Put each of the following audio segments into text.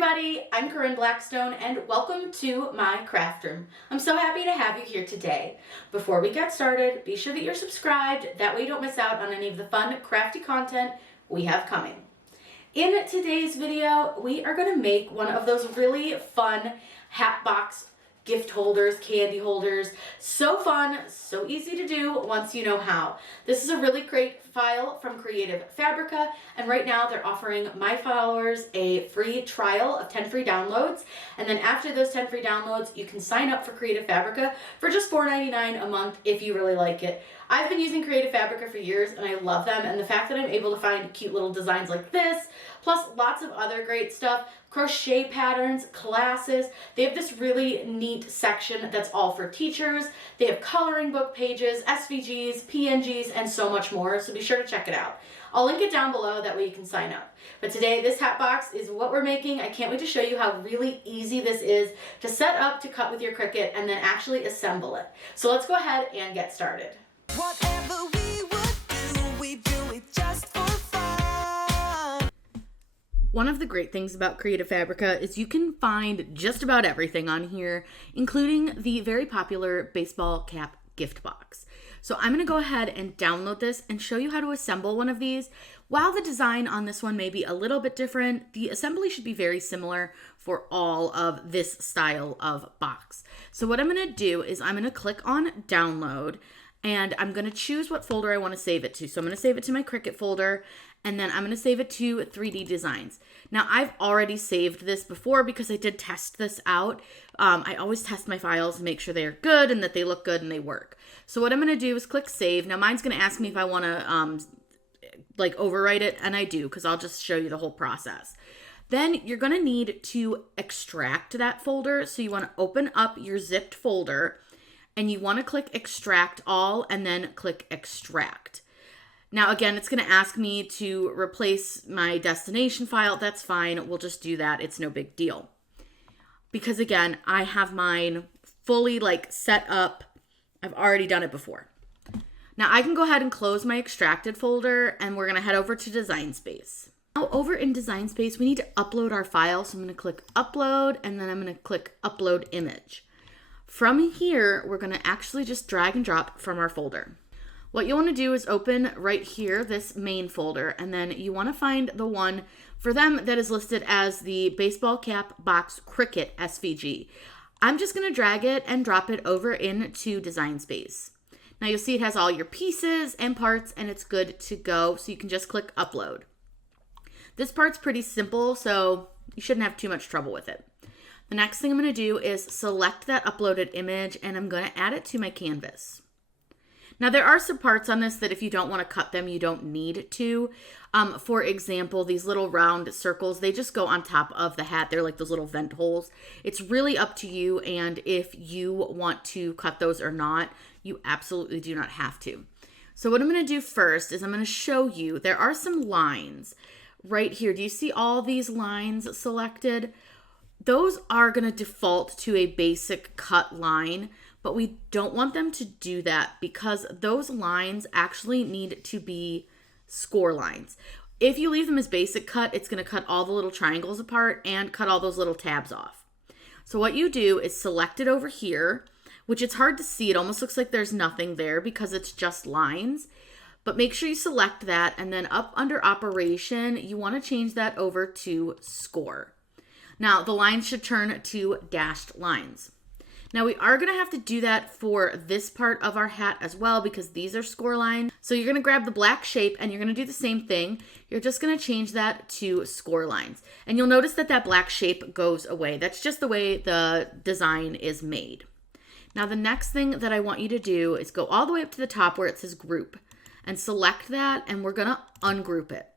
everybody, I'm Corinne Blackstone and welcome to my craft room. I'm so happy to have you here today. Before we get started, be sure that you're subscribed, that way you don't miss out on any of the fun, crafty content we have coming. In today's video, we are going to make one of those really fun hat box gift holders, candy holders. So fun, so easy to do once you know how. This is a really great file from Creative Fabrica, and right now they're offering my followers a free trial of 10 free downloads, and then after those 10 free downloads, you can sign up for Creative Fabrica for just $4.99 a month if you really like it. I've been using Creative Fabrica for years and I love them, and the fact that I'm able to find cute little designs like this, plus lots of other great stuff, crochet patterns, classes. They have this really neat section that's all for teachers. They have coloring book pages, SVGs, PNGs, and so much more, so be sure to check it out. I'll link it down below, that way you can sign up. But today, this hat box is what we're making. I can't wait to show you how really easy this is to set up, to cut with your Cricut, and then actually assemble it. So let's go ahead and get started. Whatever we would do, we do it just for fun. One of the great things about Creative Fabrica is you can find just about everything on here, including the very popular baseball cap gift box. So I'm going to go ahead and download this and show you how to assemble one of these. While the design on this one may be a little bit different, the assembly should be very similar for all of this style of box. So what I'm going to do is I'm going to click on download, and I'm going to choose what folder I want to save it to. So I'm going to save it to my Cricut folder, and then I'm going to save it to 3D Designs. Now, I've already saved this before because I did test this out. I always test my files to make sure they are good and that they look good and they work. So what I'm going to do is click Save. Now, mine's going to ask me if I want to overwrite it, and I do, because I'll just show you the whole process. Then you're going to need to extract that folder. So you want to open up your zipped folder, and you want to click Extract All and then click Extract. Now, again, it's going to ask me to replace my destination file. That's fine. We'll just do that. It's no big deal. Because, again, I have mine fully set up. I've already done it before. Now, I can go ahead and close my extracted folder, and we're going to head over to Design Space. Now, over in Design Space, we need to upload our file. So I'm going to click Upload, and then I'm going to click Upload Image. From here, we're going to actually just drag and drop from our folder. What you want to do is open right here, this main folder, and then you want to find the one for them that is listed as the Baseball Cap Box Cricut SVG. I'm just going to drag it and drop it over into Design Space. Now you'll see it has all your pieces and parts, and it's good to go, so you can just click Upload. This part's pretty simple, so you shouldn't have too much trouble with it. The next thing I'm going to do is select that uploaded image, and I'm going to add it to my canvas. Now, there are some parts on this that if you don't want to cut them, you don't need to. For example, these little round circles, they just go on top of the hat. They're like those little vent holes. It's really up to you, and if you want to cut those or not, you absolutely do not have to. So what I'm going to do first is I'm going to show you, there are some lines right here. Do you see all these lines selected? Those are going to default to a basic cut line, but we don't want them to do that because those lines actually need to be score lines. If you leave them as basic cut, it's going to cut all the little triangles apart and cut all those little tabs off. So what you do is select it over here, which it's hard to see. It almost looks like there's nothing there because it's just lines. But make sure you select that, and then up under Operation, you want to change that over to Score. Now, the lines should turn to dashed lines. Now, we are going to have to do that for this part of our hat as well because these are score lines. So you're going to grab the black shape and you're going to do the same thing. You're just going to change that to score lines. And you'll notice that that black shape goes away. That's just the way the design is made. Now, the next thing that I want you to do is go all the way up to the top where it says Group and select that, and we're going to ungroup it.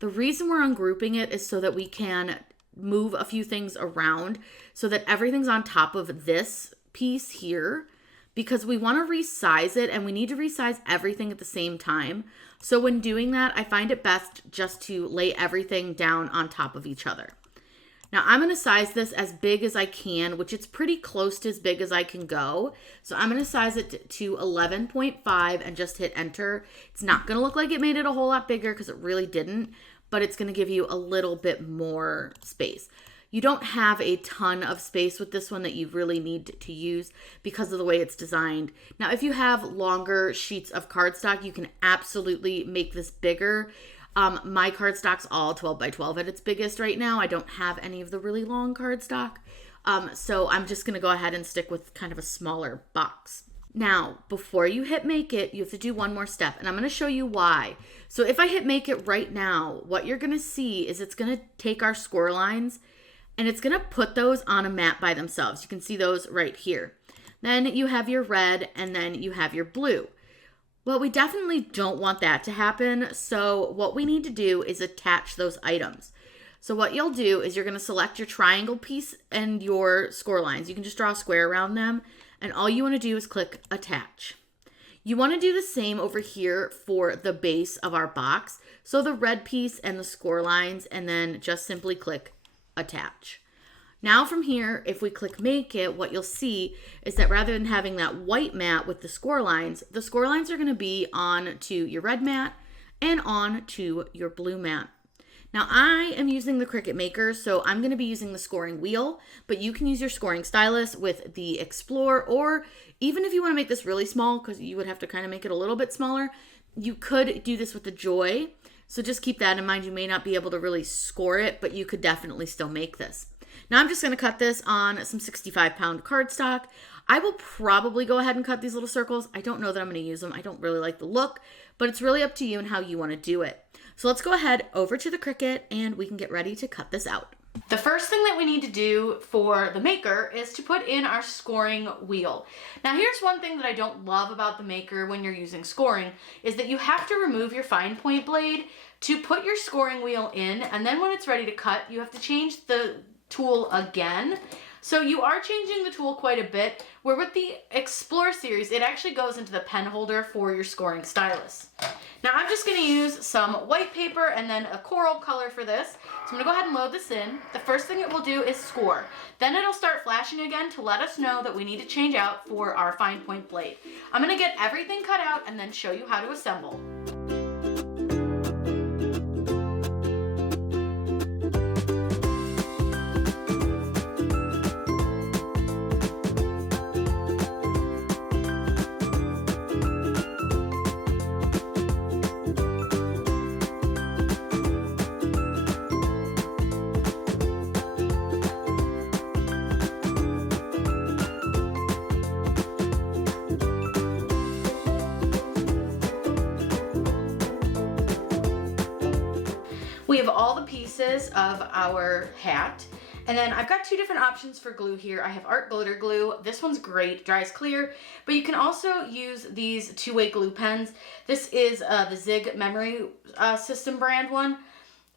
The reason we're ungrouping it is so that we can move a few things around so that everything's on top of this piece here, because we want to resize it and we need to resize everything at the same time. So when doing that, I find it best just to lay everything down on top of each other. Now I'm going to size this as big as I can, which it's pretty close to as big as I can go. So I'm going to size it to 11.5 and just hit enter. It's not going to look like it made it a whole lot bigger because it really didn't, but it's going to give you a little bit more space. You don't have a ton of space with this one that you really need to use because of the way it's designed. Now, if you have longer sheets of cardstock, you can absolutely make this bigger. My cardstock's all 12 by 12 at its biggest right now. I don't have any of the really long cardstock. So I'm just going to go ahead and stick with kind of a smaller box. Now, before you hit make it, you have to do one more step, and I'm going to show you why. So if I hit make it right now, what you're going to see is it's going to take our score lines and it's going to put those on a mat by themselves. You can see those right here. Then you have your red and then you have your blue. Well, we definitely don't want that to happen. So what we need to do is attach those items. So what you'll do is you're going to select your triangle piece and your score lines. You can just draw a square around them. And all you want to do is click attach. You want to do the same over here for the base of our box. So the red piece and the score lines, and then just simply click attach. Now from here, if we click make it, what you'll see is that rather than having that white mat with the score lines are going to be on to your red mat and on to your blue mat. Now I am using the Cricut Maker, so I'm going to be using the scoring wheel, but you can use your scoring stylus with the Explore, or even if you want to make this really small, because you would have to kind of make it a little bit smaller, you could do this with the Joy. So just keep that in mind. You may not be able to really score it, but you could definitely still make this. Now I'm just going to cut this on some 65-pound cardstock. I will probably go ahead and cut these little circles. I don't know that I'm going to use them. I don't really like the look, but it's really up to you and how you want to do it. So let's go ahead over to the Cricut and we can get ready to cut this out. The first thing that we need to do for the Maker is to put in our scoring wheel. Now here's one thing that I don't love about the Maker when you're using scoring is that you have to remove your fine point blade to put your scoring wheel in, and then when it's ready to cut, you have to change the tool again. So you are changing the tool quite a bit, where with the Explore series, it actually goes into the pen holder for your scoring stylus. Now I'm just going to use some white paper and then a coral color for this. So I'm going to go ahead and load this in. The first thing it will do is score. Then it'll start flashing again to let us know that we need to change out for our fine point blade. I'm going to get everything cut out and then show you how to assemble. We have all the pieces of our hat, and then I've got two different options for glue here. I have art glitter glue. This one's great, dries clear, but you can also use these two-way glue pens. This is the Zig Memory System brand one.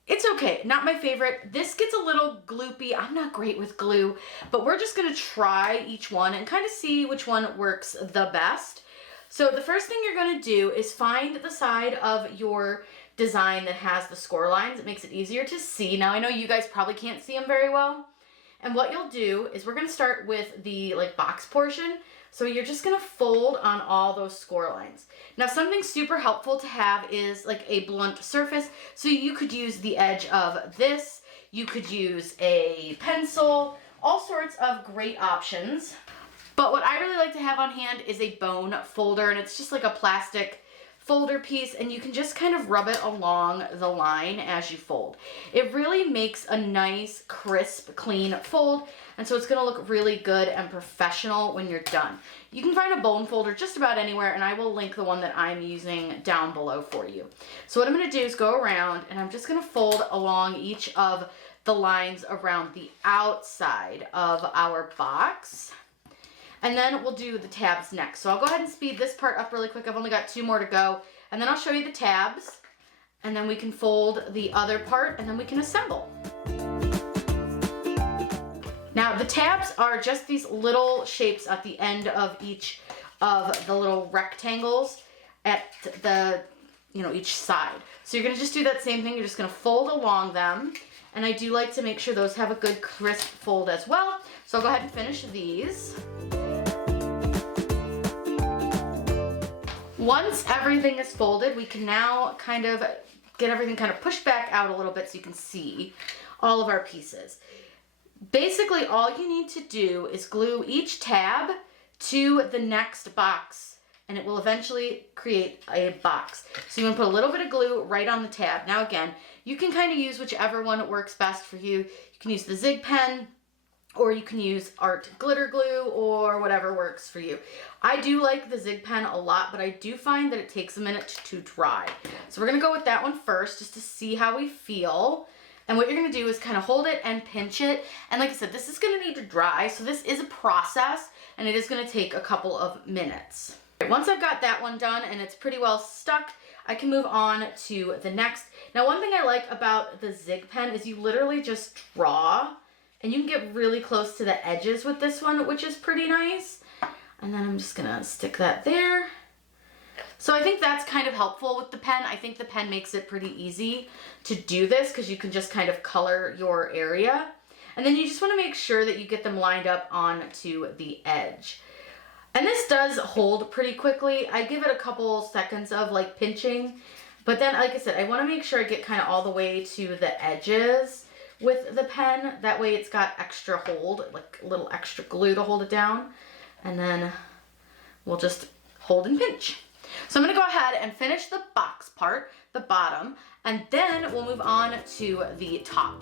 It's okay, not my favorite. This gets a little gloopy. I'm not great with glue, but we're just gonna try each one and kind of see which one works the best. So the first thing you're gonna do is find the side of your design that has the score lines. It makes it easier to see. Now I know you guys probably can't see them very well. And what you'll do is we're gonna start with the box portion. So you're just gonna fold on all those score lines. Now something super helpful to have is a blunt surface. So you could use the edge of this, you could use a pencil, all sorts of great options. But what I really like to have on hand is a bone folder, and it's just like a plastic folder piece, and you can just kind of rub it along the line as you fold. It really makes a nice, crisp, clean fold, and so it's gonna look really good and professional when you're done. You can find a bone folder just about anywhere, and I will link the one that I'm using down below for you. So what I'm gonna do is go around, and I'm just gonna fold along each of the lines around the outside of our box. And then we'll do the tabs next. So I'll go ahead and speed this part up really quick. I've only got 2 more to go. And then I'll show you the tabs. And then we can fold the other part and then we can assemble. Now the tabs are just these little shapes at the end of each of the little rectangles at the, each side. So you're gonna just do that same thing. You're just gonna fold along them. And I do like to make sure those have a good crisp fold as well. So I'll go ahead and finish these. Once everything is folded, we can now kind of get everything kind of pushed back out a little bit so you can see all of our pieces. Basically, all you need to do is glue each tab to the next box, and it will eventually create a box. So you want to put a little bit of glue right on the tab. Now again, you can kind of use whichever one works best for you. You can use the Zig pen, or you can use art glitter glue, or whatever works for you. I do like the Zig pen a lot, but I do find that it takes a minute to dry. So we're gonna go with that one first, just to see how we feel. And what you're gonna do is kind of hold it and pinch it. And like I said, this is gonna need to dry, so this is a process, and it is gonna take a couple of minutes. Once I've got that one done and it's pretty well stuck, I can move on to the next. Now, one thing I like about the Zig pen is you literally just draw, and you can get really close to the edges with this one, which is pretty nice. And then I'm just gonna stick that there. So I think that's kind of helpful with the pen. I think the pen makes it pretty easy to do this because you can just kind of color your area. And then you just wanna make sure that you get them lined up onto the edge. And this does hold pretty quickly. I give it a couple seconds of like pinching, but then like I said, I wanna make sure I get kind of all the way to the edges with the pen. That way it's got extra hold, like a little extra glue to hold it down. And then we'll just hold and pinch. So I'm gonna go ahead and finish the box part, the bottom, and then we'll move on to the top.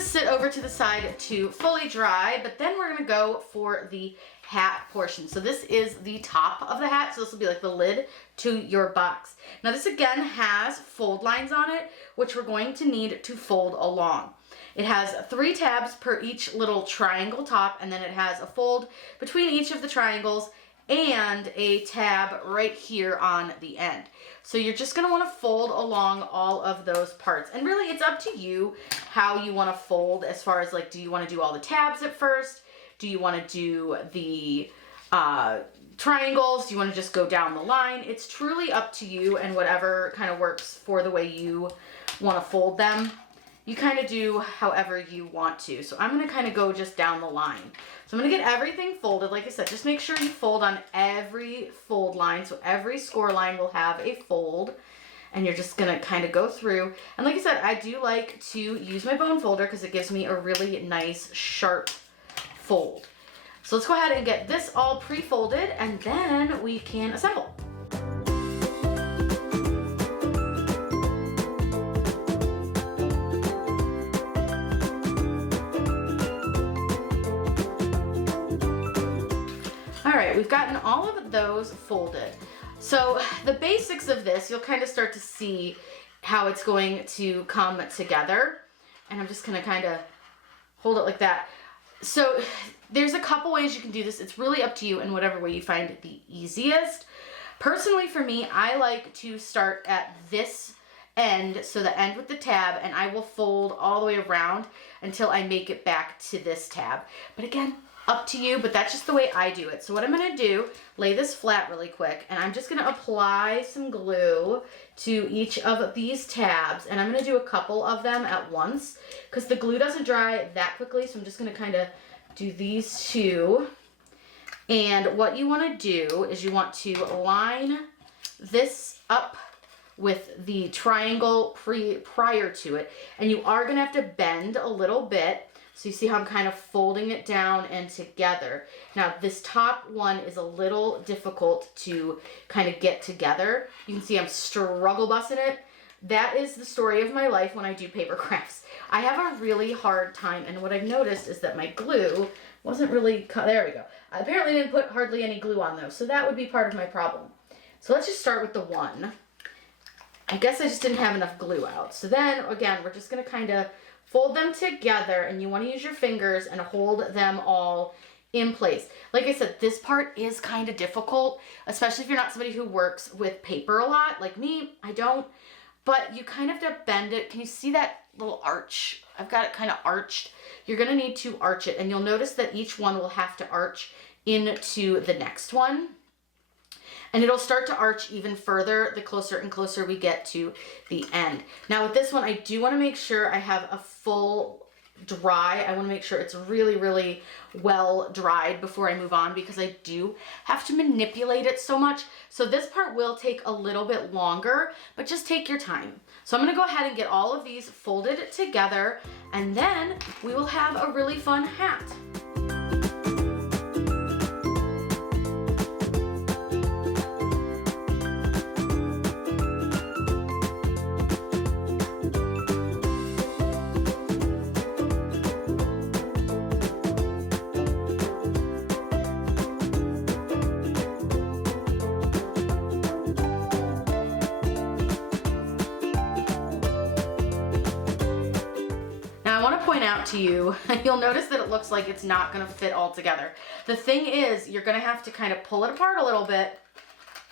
Sit over to the side to fully dry, but then we're gonna go for the hat portion. So this is the top of the hat, so this will be like the lid to your box. Now this again has fold lines on it, which we're going to need to fold along. It has 3 tabs per each little triangle top, and then it has a fold between each of the triangles and a tab right here on the end. So you're just gonna wanna fold along all of those parts. And really it's up to you how you wanna fold, as far as like, do you wanna do all the tabs at first? Do you wanna do the triangles? Do you wanna just go down the line? It's truly up to you, and whatever kind of works for the way you wanna fold them. You kind of do however you want to. So I'm gonna kind of go just down the line. So I'm gonna get everything folded. Like I said, just make sure you fold on every fold line. So every score line will have a fold, and you're just gonna kind of go through. And like I said, I do like to use my bone folder because it gives me a really nice sharp fold. So let's go ahead and get this all pre-folded, and then we can assemble. We've gotten all of those folded. So the basics of this, you'll kind of start to see how it's going to come together. And I'm just gonna kind of hold it like that. So there's a couple ways you can do this. It's really up to you and whatever way you find the easiest. Personally for me, I like to start at this end, so the end with the tab, and I will fold all the way around until I make it back to this tab. But again, up to you, but that's just the way I do it. So what I'm gonna do, lay this flat really quick, and I'm just gonna apply some glue to each of these tabs, and I'm gonna do a couple of them at once because the glue doesn't dry that quickly. So I'm just gonna kind of do these 2. And what you wanna do is you want to line this up with the triangle prior to it, and you are gonna have to bend a little bit. So you see how I'm kind of folding it down and together. Now this top one is a little difficult to kind of get together. You can see I'm struggle bussing it. That is the story of my life when I do paper crafts. I have a really hard time, and what I've noticed is that my glue wasn't really, there we go. I apparently didn't put hardly any glue on those, so that would be part of my problem. So let's just start with the 1. I guess I just didn't have enough glue out. So then again, we're just gonna kind of fold them together, and you want to use your fingers and hold them all in place. Like I said, this part is kind of difficult, especially if you're not somebody who works with paper a lot. Like me, I don't, but you kind of have to bend it. Can you see that little arch? I've got it kind of arched. You're going to need to arch it, and you'll notice that each one will have to arch into the next one. And it'll start to arch even further the closer and closer we get to the end. Now with this one, I do want to make sure I have a full dry. I want to make sure it's really, really well dried before I move on, because I do have to manipulate it so much. So this part will take a little bit longer, but just take your time. So I'm going to go ahead and get all of these folded together, and then we will have a really fun hat. Point out to you, you'll notice that it looks like it's not going to fit all together. The thing is, you're going to have to kind of pull it apart a little bit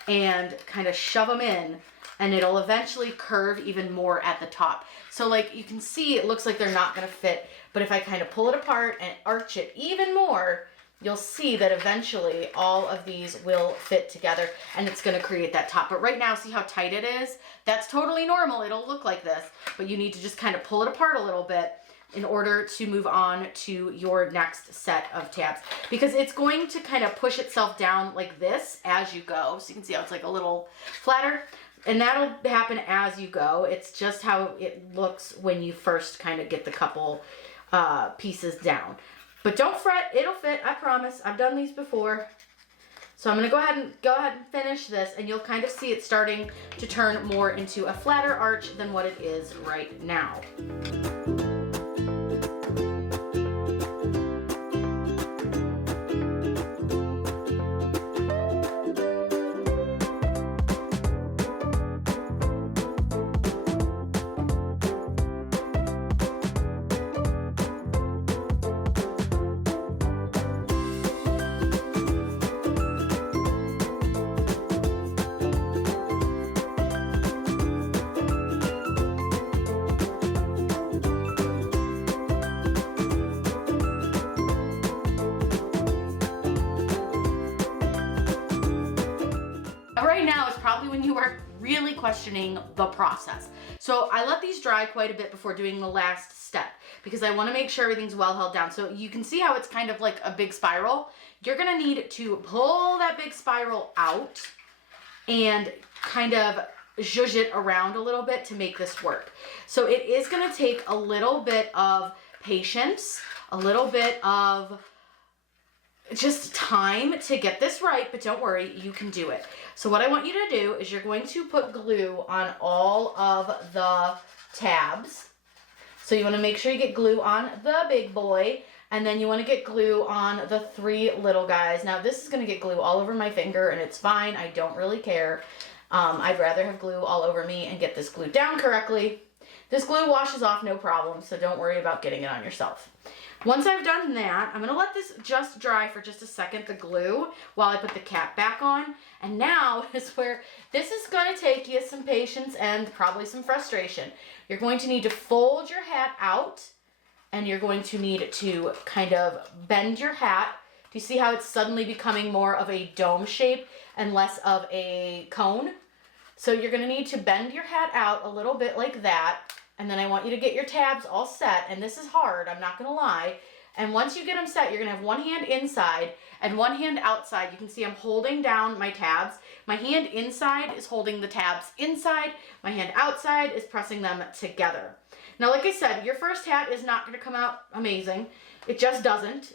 and kind of shove them in, and it'll eventually curve even more at the top. So like you can see, it looks like they're not going to fit, but if I kind of pull it apart and arch it even more, you'll see that eventually all of these will fit together, and it's going to create that top. But right now, see how tight it is? That's totally normal. It'll look like this, but you need to just kind of pull it apart a little bit in order to move on to your next set of tabs, because it's going to kind of push itself down like this as you go. So you can see how it's like a little flatter, and that'll happen as you go. It's just how it looks when you first kind of get the couple pieces down. But don't fret, it'll fit, I promise. I've done these before. So I'm gonna go ahead and finish this, and you'll kind of see it starting to turn more into a flatter arch than what it is right now. Right now is probably when you are really questioning the process. So I let these dry quite a bit before doing the last step, because I want to make sure everything's well held down. So you can see how it's kind of like a big spiral. You're going to need to pull that big spiral out and kind of zhuzh it around a little bit to make this work. So it is going to take a little bit of patience, a little bit of just time to get this right, but don't worry, you can do it. So what I want you to do is you're going to put glue on all of the tabs. So you want to make sure you get glue on the big boy, and then you want to get glue on the 3 little guys. Now this is going to get glue all over my finger, and it's fine, I don't really care. I'd rather have glue all over me and get this glued down correctly. This glue washes off no problem, so don't worry about getting it on yourself. Once I've done that, I'm going to let this just dry for just a second, the glue, while I put the cap back on. And now is where this is going to take you some patience and probably some frustration. You're going to need to fold your hat out, and you're going to need to kind of bend your hat. Do you see how it's suddenly becoming more of a dome shape and less of a cone? So you're going to need to bend your hat out a little bit like that. And then I want you to get your tabs all set, and this is hard, I'm not gonna lie. And once you get them set, you're gonna have one hand inside and one hand outside. You can see I'm holding down my tabs. My hand inside is holding the tabs inside. My hand outside is pressing them together. Now, like I said, your first hat is not gonna come out amazing. It just doesn't.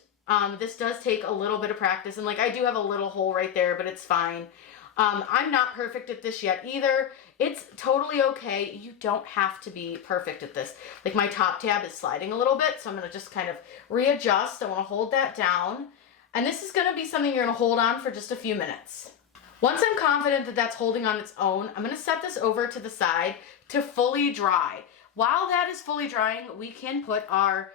This does take a little bit of practice, and like I do have a little hole right there, but it's fine. I'm not perfect at this yet either. It's totally okay. You don't have to be perfect at this. Like my top tab is sliding a little bit, so I'm going to just kind of readjust. I want to hold that down. And this is going to be something you're going to hold on for just a few minutes. Once I'm confident that that's holding on its own, I'm going to set this over to the side to fully dry. While that is fully drying, we can put our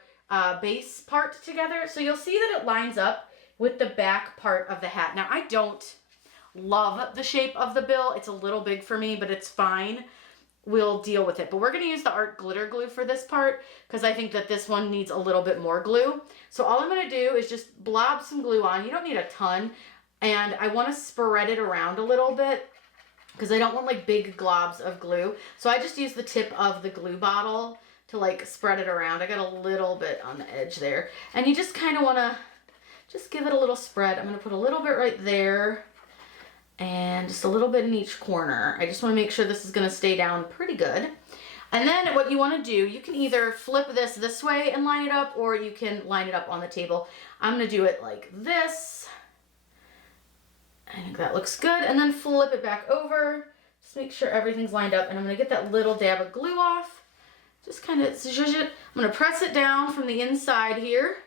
base part together. So you'll see that it lines up with the back part of the hat. Now, I don't love the shape of the bill. It's a little big for me, but it's fine. We'll deal with it. But we're going to use the art glitter glue for this part because I think that this one needs a little bit more glue. So all I'm going to do is just blob some glue on. You don't need a ton. And I want to spread it around a little bit because I don't want like big globs of glue. So I just use the tip of the glue bottle to like spread it around. I got a little bit on the edge there. And you just kind of want to just give it a little spread. I'm going to put a little bit right there and just a little bit in each corner. I just want to make sure this is going to stay down pretty good. And then what you want to do, you can either flip this way and line it up, or you can line it up on the table. I'm going to do it like this. I think that looks good. And then flip it back over. Just make sure everything's lined up. And I'm going to get that little dab of glue off. Just kind of zhuzh it. I'm going to press it down from the inside here.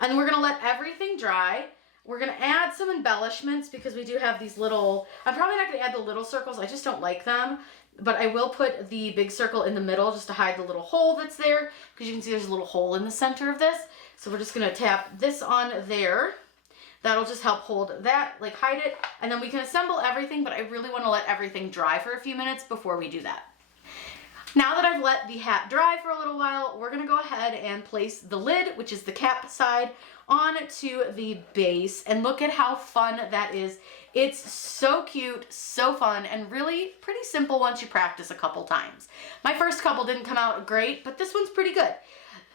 And we're going to let everything dry. We're going to add some embellishments because we do have these little, I'm probably not going to add the little circles. I just don't like them. But I will put the big circle in the middle just to hide the little hole that's there. Because you can see there's a little hole in the center of this. So we're just going to tap this on there. That'll just help hold that, like hide it. And then we can assemble everything, but I really want to let everything dry for a few minutes before we do that. Now that I've let the hat dry for a little while, we're going to go ahead and place the lid, which is the cap side, onto the base. And look at how fun that is. It's so cute, so fun, and really pretty simple once you practice a couple times. My first couple didn't come out great, but this one's pretty good.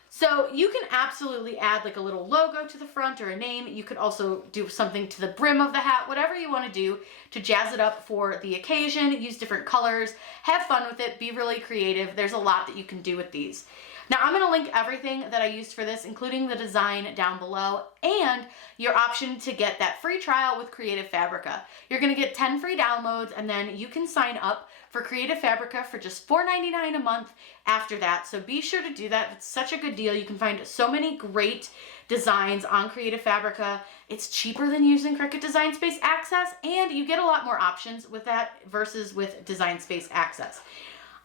So you can absolutely add like a little logo to the front or a name. You could also do something to the brim of the hat, whatever you want to do to jazz it up for the occasion. Use different colors, have fun with it, be really creative. There's a lot that you can do with these. Now I'm going to link everything that I used for this, including the design, down below, and your option to get that free trial with Creative Fabrica. You're going to get 10 free downloads, and then you can sign up for Creative Fabrica for just $4.99 a month after that. So be sure to do that. It's such a good deal. You can find so many great designs on Creative Fabrica. It's cheaper than using Cricut Design Space Access, and you get a lot more options with that versus with Design Space Access.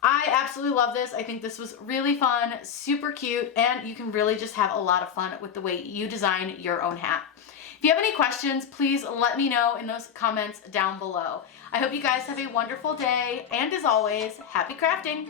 I absolutely love this. I think this was really fun, super cute, and you can really just have a lot of fun with the way you design your own hat. If you have any questions, please let me know in those comments down below. I hope you guys have a wonderful day, and as always, happy crafting!